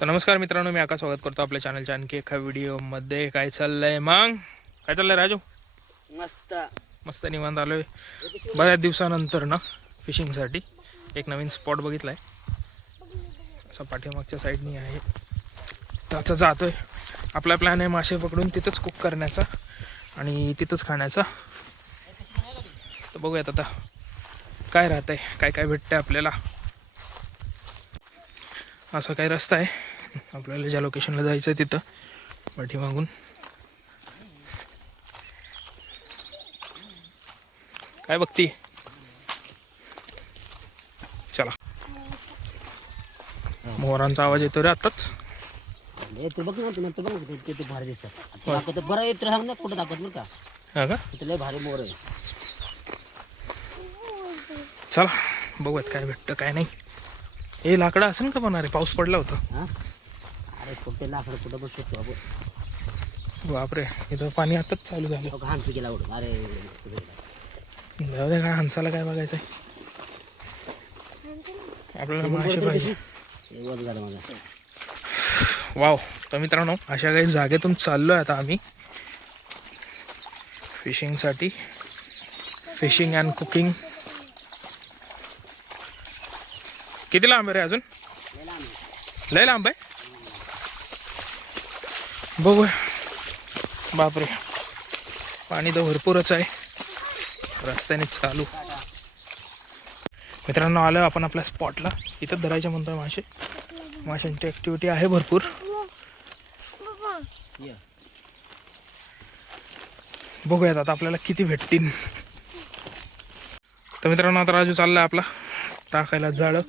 तर नमस्कार मित्रांनो, मी आकाश स्वागत करतो आपल्या चॅनलच्या आणखी एका व्हिडिओमध्ये. काय चाललंय मग? काय चाललंय राजू? मस्त मस्त निवांत आलोय बऱ्याच दिवसानंतर ना फिशिंगसाठी. एक नवीन स्पॉट बघितलाय, असा पाठीमागच्या साईडनी आहे. तर आता जातोय. आपला प्लॅन आहे मासे पकडून तिथंच कुक करण्याचा आणि तिथंच खाण्याचा. तर बघूयात आता काय राहतंय, काय काय भेटतंय आपल्याला. असा काही रस्ता आहे आपल्याला ज्या लोकेशनला जायचं आहे तिथं पाठीमागून. काय बघती? चला. मोरांचा आवाज येतो रे आताच. येतो बघ ना, नंतर बघ ते भारी दिसतात. दाखवतो बरं येतो सांग ना, कुठं दाखवत बरं का. हा का? तिथे लय भारी मोर आहे. चला बघूयात काय भेटतं काय नाही. हे लाकडं असेल का बनणार आहे? पाऊस पडला होता. हा अरे कुठे लाकडं कुठं बसू शकतो आपण. बापरे, इथं पाणी आताच चालू झालं. हानसू गेला उडून. अरे जाऊ दे, काय हंसाला काय बघायचंय आपल्याला. मासे पाहिजे. झालं माझा. वाव. तर मित्रांनो, अशा काही जागेतून चाललोय आता आम्ही फिशिंगसाठी. Fishing and cooking. किती लांब आहे रे अजून? लय लांब आहे. बघू. बापरे, पाणी तर भरपूरच आहे. रस्त्याने चालू. मित्रांनो, आलो आपण आपल्या स्पॉटला. इथं धरायचे म्हणतोय मासे. माशांची ॲक्टिव्हिटी आहे भरपूर. बघूयात आता आपल्याला किती भेटतील. तर मित्रांनो, आता राजू चाललाय आपला टाकायला जाळं.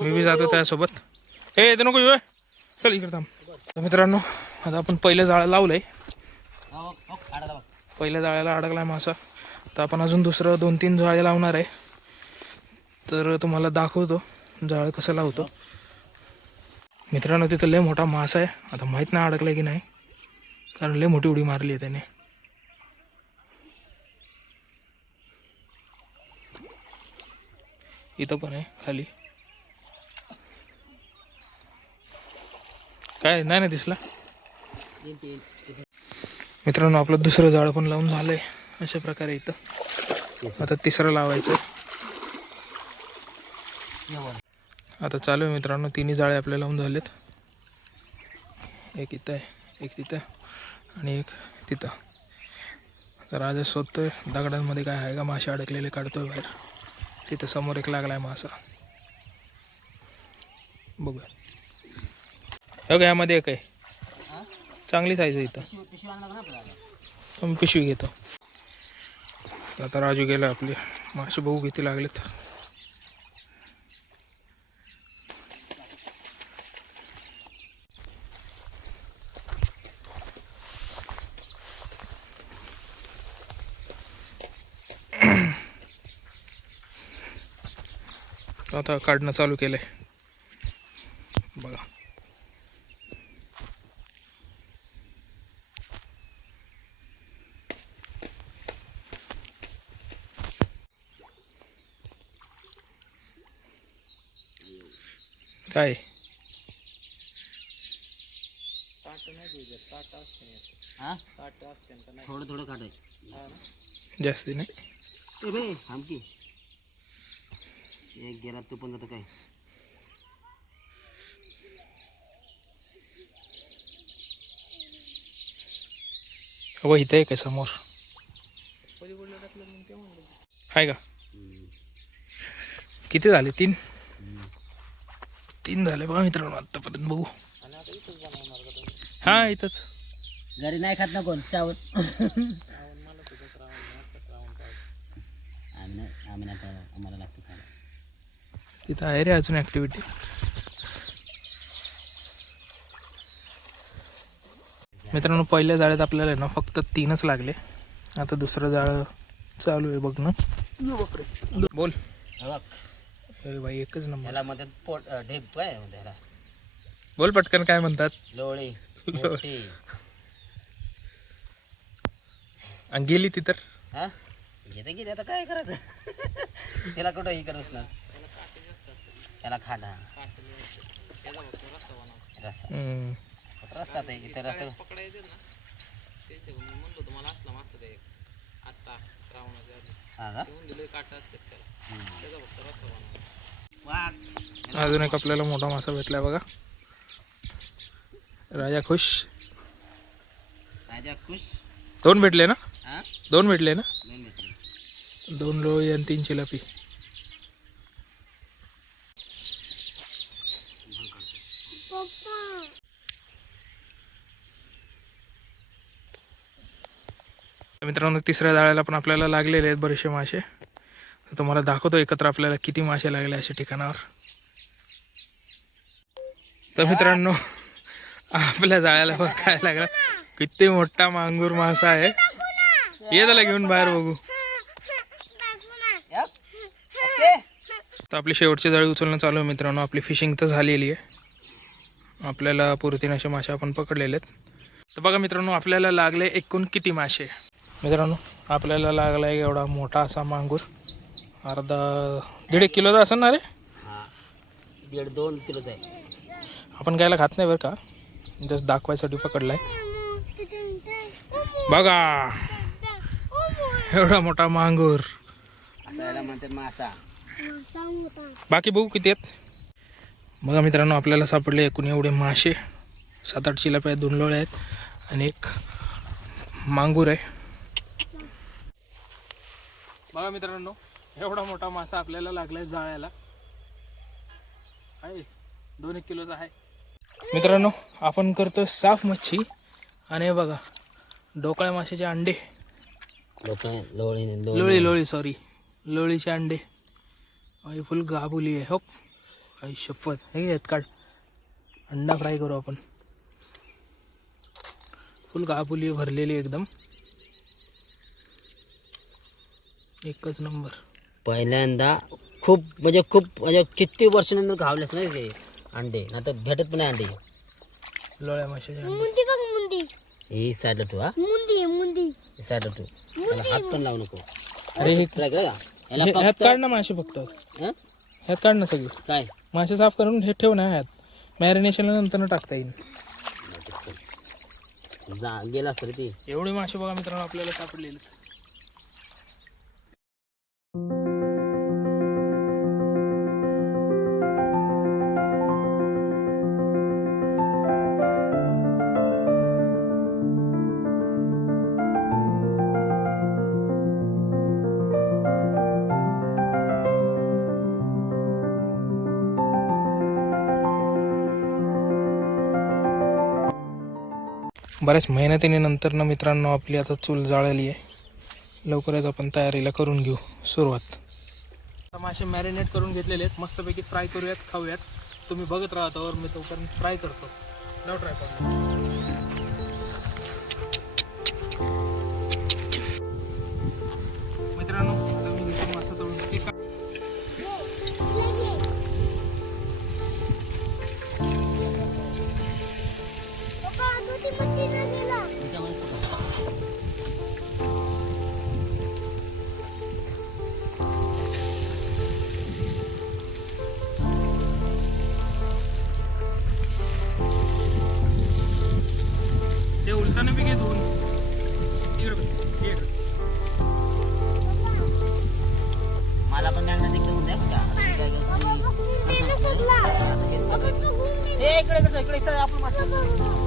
मी बी जातो त्यासोबत. हे ते नको येऊ. चल इकडे थांब. तर मित्रांनो, आता आपण पहिलं जाळं लावलंय. पहिल्या जाळ्याला अडकलाय मासा. तर आपण अजून दुसरं 2-3 जाळे लावणार आहे. तर तुम्हाला दाखवतो जाळं कसं लावतो. मित्रांनो, तिथं लय मोठा मासा आहे. आता माहीत नाही अडकलाय की नाही, कारण लय मोठी उडी मारली आहे त्याने. इथं पण आहे खाली. काय नाही ना दिसला. मित्रांनो, आपलं दुसरं जाळं पण लावून झालंय अशा प्रकारे. इथं आता तिसरं लावायचं. आता चालू आहे मित्रांनो. 3 जाळे आपले लावून झालेत. एक इथं आहे, एक तिथं आणि एक तिथं. तर आज शोधतोय दगडांमध्ये काय आहे का मासे अडकलेले, काढतोय बाहेर. तिथं समोर एक लागलाय मासा. बघूया. हो का, यामध्ये एक आहे चांगली साईज आहे. इथं मी पिशवी घेतो. आता राजू गेला आपले मासे बघू किती लागलेत. आता काढणं चालू केलंय बघा. काय थोडं थोडं काढायचं, जास्ती नाही. आमकी एक गेला तो पण जातो काय. हो इथं आहे काय समोर आहे का? किती झाले? 3 झाले बघा मित्रांनो आत्तापर्यंत. बघू. हा इथंच. घरी नाही खात ना कोण श्रावण. आम्हाला लागतं खायला. तिथं आहे रे अजून ॲक्टिव्हिटी. मित्रांनो, पहिल्या जाळ्यात आपल्याला ना फक्त 3च लागले. आता दुसरं जाळं चालू आहे बघ ना. बोल. भाई एकच नंबर. याला मध्ये पोट ढेप काय म्हणते याला. बोल पटकन, काय म्हणतात? लोळी. आणि गेली ती तर. हा घेते गेली, आता काय करायचं. त्याला कुठं हे करत ना, त्याला खाडा. रस्सा हम्म. रस्सा ते इथे रस्सा हा का अजून एक आपल्याला मोठा मासा भेटलाय बघा. राजा खुश. राजा खुश. दोन भेटले ना? हा 2 भेटले ना? दोन भेटले. 2 लोळी आणि 3 चिलापी. मित्रांनो तिसऱ्या जाळ्याला पण आपल्याला लागलेले आहेत बरेचसे मासे. तर तुम्हाला दाखवतो एकत्र आपल्याला किती मासे लागले अशा ठिकाणावर. तर मित्रांनो आपल्या जाळ्याला बघ काय लागला. किती मोठा मांगूर मासा आहे. ये त्याला घेऊन बाहेर बघू. तर आपली शेवटची जाळी उचलणं चालू आहे मित्रांनो. आपली फिशिंग तर झालेली आहे. आपल्याला पुरतीन असे मासे आपण पकडलेले आहेत. तर बघा मित्रांनो आपल्याला लागले एकूण किती मासे. मित्रांनो आपल्याला लागला आहे एवढा मोठा असा मांगूर. अर्धा 1.5 किलोचा असेल ना रे. हा 1.5-2 किलोचा आहे. आपण गायला खात नाही बरं का, जस्ट दाखवायसाठी पकडलाय. बघा एवढा मोठा मांगूर. असा याला म्हणतात मासा. बाकी बघू किती आहेत. बघा मित्रांनो आपल्याला सापडले एकूण एवढे मासे. 7-8 चिलाप्या आहेत, 2 लोळे आहेत आणि एक मांगूर आहे. बघा मित्रांनो एवढा मोठा मासा आपल्याला लागलाय जाळ्याला. आहे 2-1 किलोचा आहे. मित्रांनो आपण करतो साफ मच्छी आणि हे बघा डोकळ्या माशाचे अंडे. लोळी सॉरी लोळीचे अंडे. आई फुल गाबुली आहे. हो आई शपथ. हे आहेत काढ. अंडा फ्राय करू आपण. फुल गाबुली भरलेली एकदम एकच नंबर. पहिल्यांदा खूप म्हणजे किती वर्षानंतर घावलेच नाही ते अंडे. ना तर भेटत पण नाही अंडे. लोळ्या माशाचे अंडे. मुंदी बघ मुंदी. ही साईडला ठेवा. मुंदी साईडला ठेव. त्याला हात पण लावू नको. अरे हे ट्राय करा याला ह्यात काढ ना मासे फक्त. हं? ह्यात काढ ना सगळे काय मासे साफ करून हे ठेव ना ह्यात. मॅरिनेशनला नंतर टाकता येईल. गेला सर ते. एवढे मासे बघा मित्रांनो आपल्याला सापडलेले. बऱ्याच मेहनतीने नंतर ना मित्रांनो आपली आता चूल जाळली आहे. लवकरच आपण तयारीला करून घेऊ सुरुवात. मासे मॅरिनेट करून घेतलेले आहेत. मस्तपैकी फ्राय करूयात, खाऊयात. तुम्ही बघत राहा तर मी तोपर्यंत फ्राय करतो. जाऊ ट्राय करू. मित्रांनो आता मी घेतो मासा तळून. ते उलटाने बी घे धुवून. इकडे बघ, इकडे. मला पण मॅग्नेट इकडे द्या का? इकडे आपण मासे.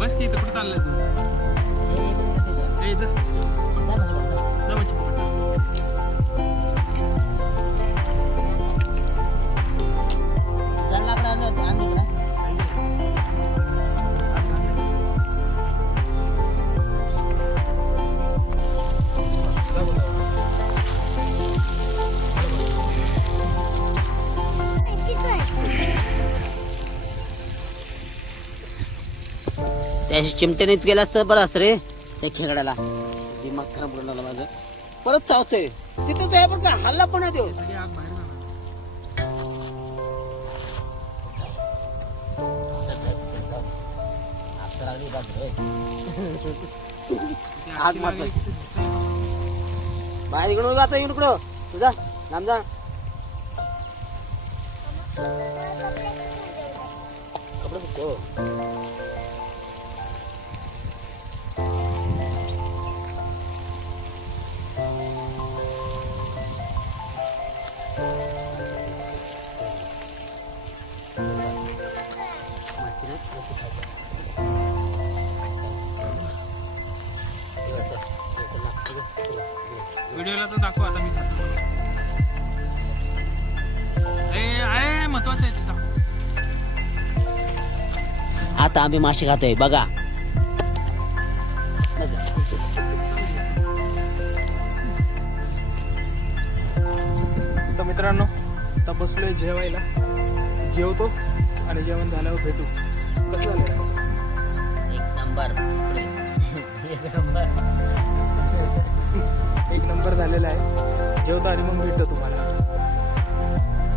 बस की इथं कुठं चाललंय तू. ए, इथं. जा मच्छी पकड. त्याशी चिमट्यानेच गेला असतं बरं असं रे त्या खेकड्याला. दिमाग खराब करून आला माझं. परत चावतोय तिथंच आहे बरं का, हल्ला पण आहे तो. आग बाहेर जाणार. आग मारतोय. बाहेर इकडून जाता येऊन इकडं तुझा लांब जा. कपडे धुतो. व्हिडिओला तर दाखव आता मी खातो. अरे महत्वाचं आहे तिथं. आता आम्ही मासे खातोय बघा. तर मित्रांनो आता बसलोय जेवायला. जेवतो आणि जेवण झाल्यावर भेटू. कसं झालं? एक नंबर. एक नंबर. एक नंबर झालेला आहे. जेवतो आणि मग भेटतो तुम्हाला.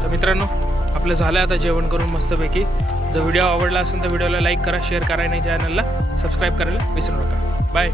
तर मित्रांनो आपलं झालं आता जेवण करून मस्तपैकी. जर व्हिडिओ आवडला असेल तर व्हिडिओला लाईक करा, शेअर करा आणि चॅनलला सबस्क्राईब करायला विसरू नका. बाय.